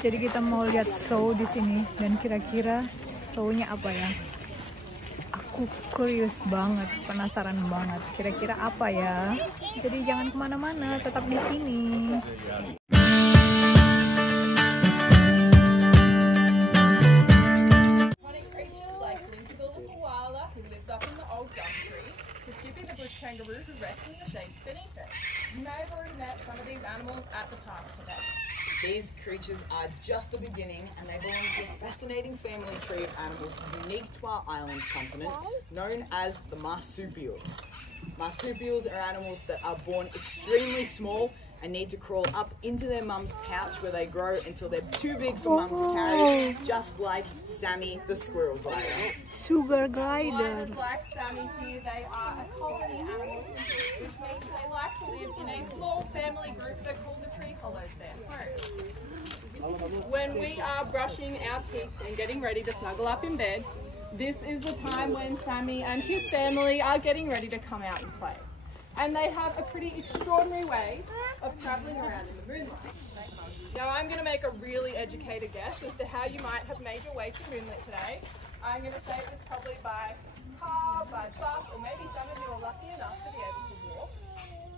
Jadi kita mau lihat show di sini dan kira-kira show-nya apa ya? Aku curious banget, penasaran banget. Kira-kira apa ya? Jadi jangan kemana-mana, tetap di sini. Kangaroo who rests in the shade beneath it. You may have already met some of these animals at the park today. These creatures are just the beginning, and they belong to a fascinating family tree of animals unique to our island continent, known as the marsupials. Marsupials are animals that are born extremely small and need to crawl up into their mum's pouch where they grow until they're too big for mum to carry, just like Sammy the squirrel glider. Sugar glider. Gliders like Sammy here, they are a colony animal, which means they like to live in a small family group that call the tree hollows their home. When we are brushing our teeth and getting ready to snuggle up in bed, this is the time when Sammy and his family are getting ready to come out and play. And they have a pretty extraordinary way of travelling around in the moonlight. Now I'm going to make a really educated guess as to how you might have made your way to Moonlit today. I'm going to say it was probably by car, by bus, or maybe some of you are lucky enough to be able to walk.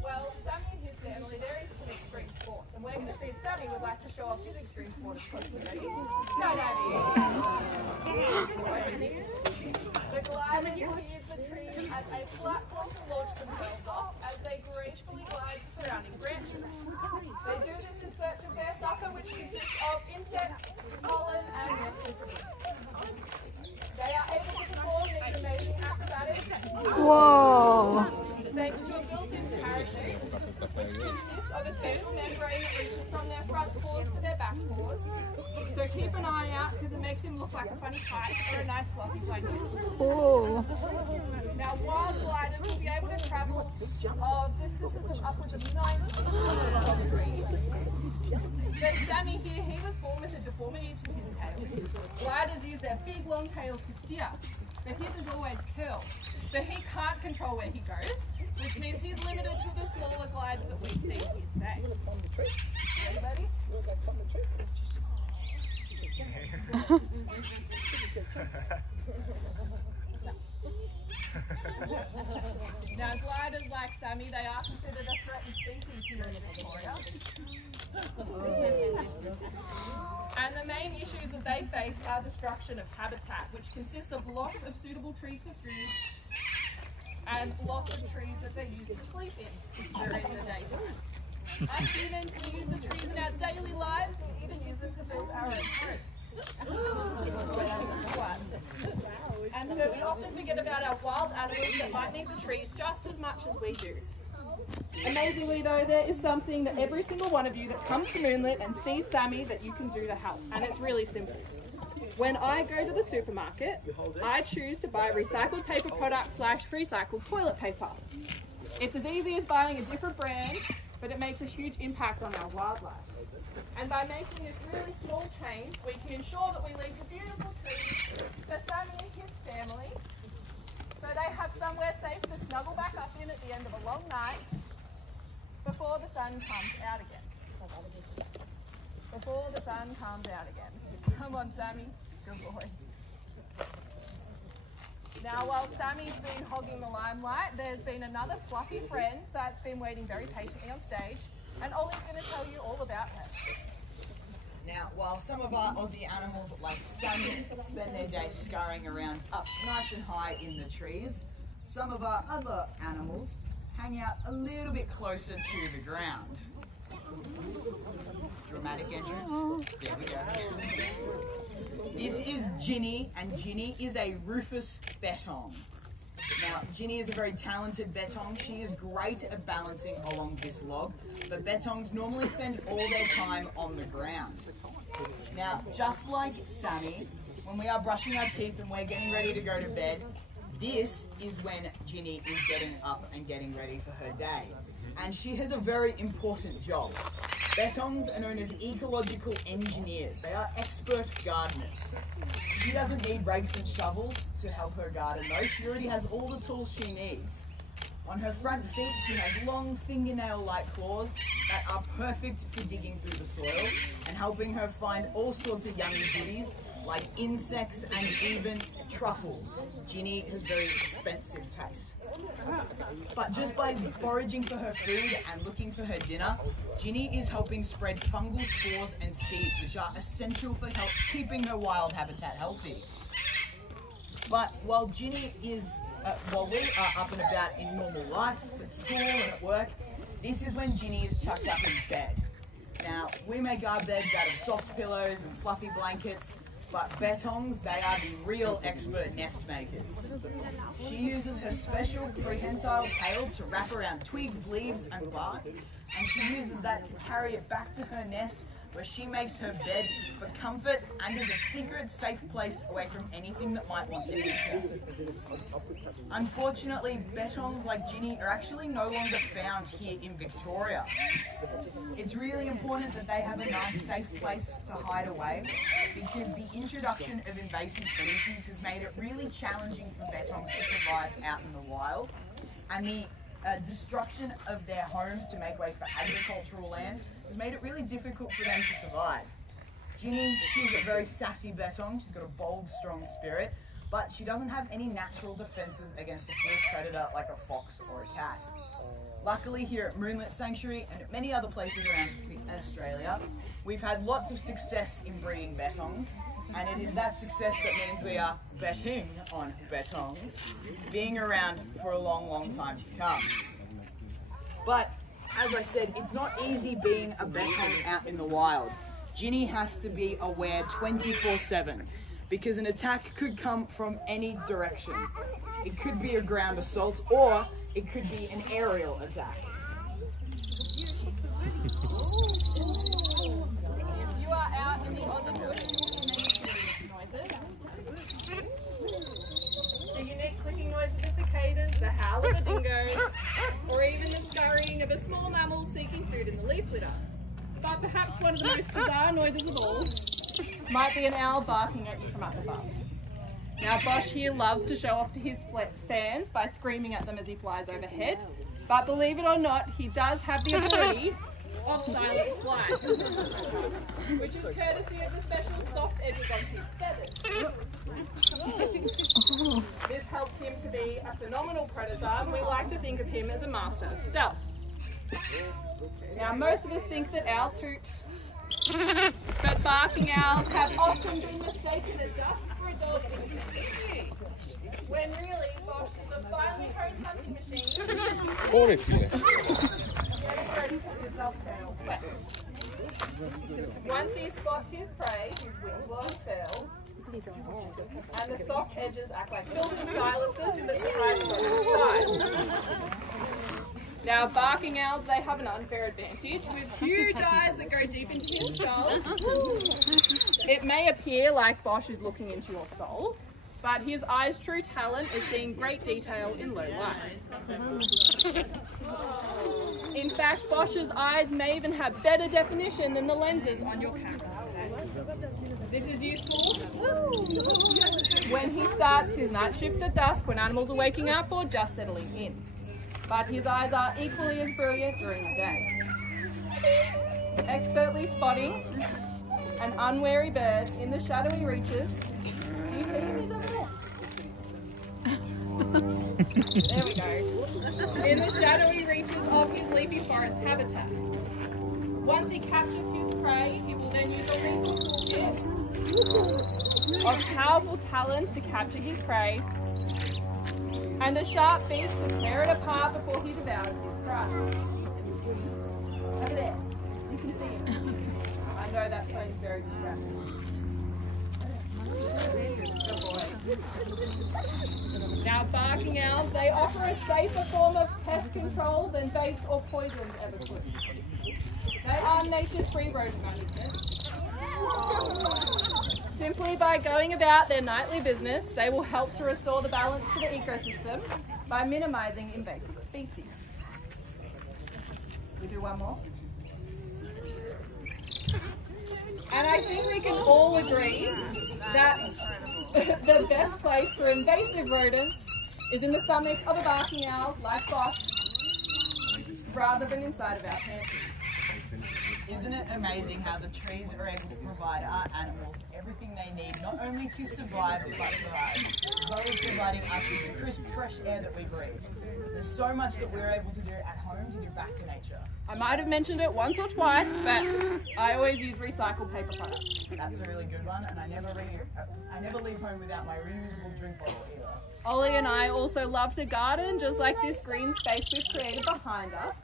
Well, Sammy and his family, they're into some extreme sports, and we're going to see if Sammy would like to show off his extreme sport of choice. Ready? No, The gliders will use the tree as a platform to launch themselves off as they gracefully glide to surrounding branches. They do this in search of their sucker, which consists of insect, pollen, and nectar bees. They are able to perform these amazing acrobatics. Whoa! Thanks to a built-in parachute, which consists of a special membrane that reaches from their front paws to their back paws. So keep an eye out because it makes him look like a funny kite or a nice fluffy blanket. Oh! Now, wild gliders will be able to travel distances of upwards of 90 kilometers. But Sammy here, he was born with a deformity to his tail. Gliders use their big long tails to steer, but his is always curled. So he can't control where he goes, which means he's limited to the smaller glides that we see here today. Ready? Now, gliders like Sammy, they are considered a threatened species here in Victoria. And the main issues that they face are destruction of habitat, which consists of loss of suitable trees for food and loss of trees that they use to sleep in during the daytime. As humans, we use the trees in our daily lives, we even use them to build our own homes. And so we often forget about our wild animals that might need the trees just as much as we do. Amazingly though, there is something that every single one of you that comes to Moonlit and sees Sammy that you can do to help, and it's really simple. When I go to the supermarket, I choose to buy recycled paper products / recycled toilet paper. It's as easy as buying a different brand, but it makes a huge impact on our wildlife. And by making this really small change, we can ensure that we leave the beautiful trees for Sammy and his family, so they have somewhere safe to snuggle back up in at the end of a long night before the sun comes out again. Before the sun comes out again. Come on, Sammy. Good boy. Now, while Sammy's been hogging the limelight, there's been another fluffy friend that's been waiting very patiently on stage, and Ollie's going to tell you all about her. Now, while some of our Aussie animals like Sammy spend their days scurrying around up nice and high in the trees, some of our other animals hang out a little bit closer to the ground. Dramatic entrance. There we go. This is Juni, and Juni is a rufous bettong. Now, Juni is a very talented bettong. She is great at balancing along this log, but bettongs normally spend all their time on the ground. Now, just like Sammy, when we are brushing our teeth and we're getting ready to go to bed, this is when Juni is getting up and getting ready for her day. And she has a very important job. Bettongs are known as ecological engineers. They are expert gardeners. She doesn't need rakes and shovels to help her garden though. She already has all the tools she needs. On her front feet, she has long fingernail-like claws that are perfect for digging through the soil and helping her find all sorts of yummy goodies like insects and even truffles. Juni has very expensive taste. But just by foraging for her food and looking for her dinner, Juni is helping spread fungal spores and seeds, which are essential for keeping her wild habitat healthy. But while Juni is, while we are up and about in normal life, at school and at work, this is when Juni is chucked up in bed. Now, we make our beds out of soft pillows and fluffy blankets, but bettongs, they are the real expert nest makers. She uses her special prehensile tail to wrap around twigs, leaves and bark, and she uses that to carry it back to her nest, where she makes her bed for comfort and is a secret, safe place away from anything that might want to eat her. Unfortunately, bettongs like Juni are actually no longer found here in Victoria. It's really important that they have a nice, safe place to hide away, because the introduction of invasive species has made it really challenging for bettongs to survive out in the wild, and the destruction of their homes to make way for agricultural land has made it really difficult for them to survive. Juni, she's a very sassy bettong. She's got a bold, strong spirit, but she doesn't have any natural defences against a fierce predator like a fox or a cat. Luckily, here at Moonlit Sanctuary and at many other places around Australia, we've had lots of success in breeding bettongs, and it is that success that means we are betting on bettongs being around for a long, long time to come. But as I said, it's not easy being a bettong out in the wild. Juni has to be aware 24/7 because an attack could come from any direction. It could be a ground assault or it could be an aerial attack. If you are out in the Aussie bush, you may hear these noises. The unique clicking noise of the cicadas, the howl of a dingo, or even the scurrying of a small mammal seeking food in the leaf litter. But perhaps one of the most bizarre noises of all might be an owl barking at you from up above. Now Bosch here loves to show off to his fans by screaming at them as he flies overhead, but believe it or not, he does have the ability of silent flight, which is courtesy of the special soft edges on his feathers. This helps him to be a phenomenal predator, and we like to think of him as a master of stealth. Now most of us think that owls hoot, but barking owls have often been mistaken at dusk for a dog instinct, when really Bosch is a finely honed hunting machine. Or if you Getting ready for his dovetail quest. Once he spots his prey, his wings will unfurl, and the soft edges act like built-in silencers that surprise him on his side. Now, barking owls, they have an unfair advantage with huge eyes that go deep into his skull. It may appear like Bosch is looking into your soul, but his eye's true talent is seeing great detail in low light. In fact, Bosch's eyes may even have better definition than the lenses on your camera. This is useful when he starts his night shift at dusk when animals are waking up or just settling in. But his eyes are equally as brilliant during the day. Expertly spotting an unwary bird in the shadowy reaches. You see him over there? There we go. In the shadowy reaches of his leafy forest habitat. Once he captures his prey, he will then use a lethal toolkit of powerful talons to capture his prey, and a sharp beak to tear it apart before he devours his prey. Over there, you can see him. I know that phone's very distracting. Now, barking owls, they offer a safer form of pest control than baits or poisons ever could. They are nature's free rodent management. Simply by going about their nightly business, they will help to restore the balance to the ecosystem by minimising invasive species. We do one more. And I think we can all agree that the best place for invasive rodents is in the stomach of a barking owl, like Bosch, rather than inside of our pantries. Isn't it amazing how the trees are able to provide our animals everything they need, not only to survive but thrive, as well as providing us with the crisp, fresh air that we breathe. There's so much that we're able to do at home to give back to nature. I might have mentioned it once or twice, but I always use recycled paper products. That's a really good one, and I never leave home without my reusable drink bottle either. Ollie and I also love to garden, just like this green space we've created behind us.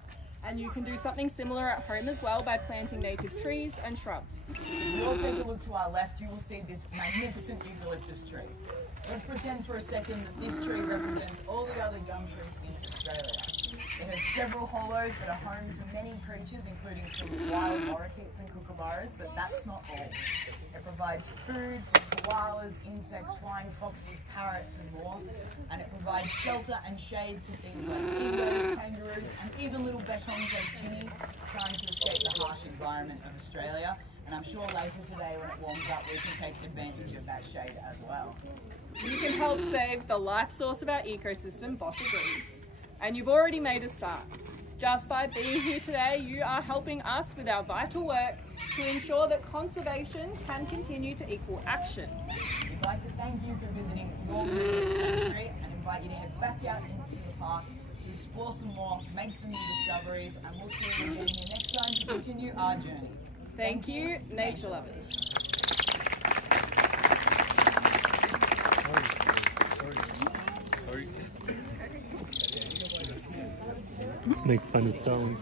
And you can do something similar at home as well by planting native trees and shrubs. If you all take a look to our left, you will see this magnificent eucalyptus tree. Let's pretend for a second that this tree represents all the other gum trees in Australia. It has several hollows that are home to many creatures, including some wild lorikeets and kookaburras, but that's not all. It provides food for koalas, insects, flying foxes, parrots and more, and it provides shelter and shade to things like dingoes, kangaroos, and even little betons like Juni trying to escape the harsh environment of Australia. And I'm sure later today when it warms up we can take advantage of that shade as well. You can help save the life source of our ecosystem, Bosch agrees. And you've already made a start. Just by being here today, you are helping us with our vital work to ensure that conservation can continue to equal action. We'd like to thank you for visiting your Moonlit sanctuary and invite you to head back out into the park to explore some more, make some new discoveries, and we'll see you again here next time to continue our journey. Thank you, nature lovers. Make fun of stones.